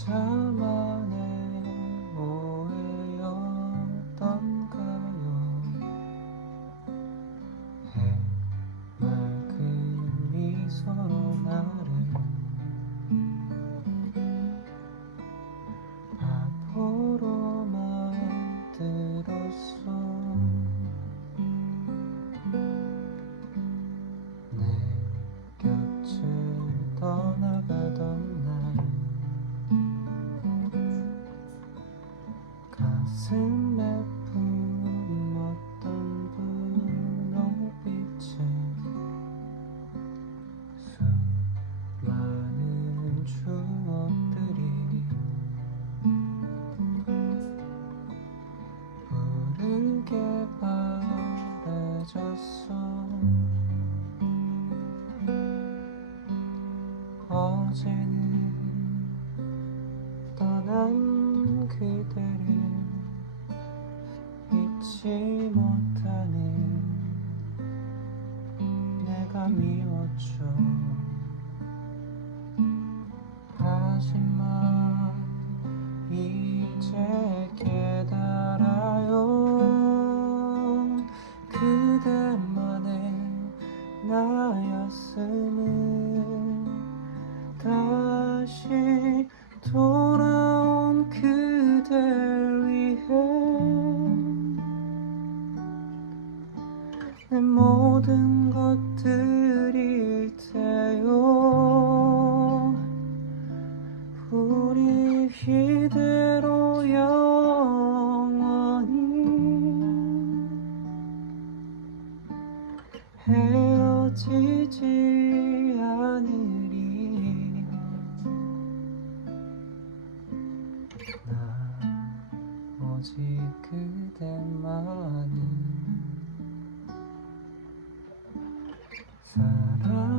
삼아 바래졌어. 어제는 떠난 그대를 잊지 못하는 내가 미웠죠 하지만 모든 것들이 돼요. 우리 이대로 영원히 헤어지지 않으리. 나 오직 그대만을 사랑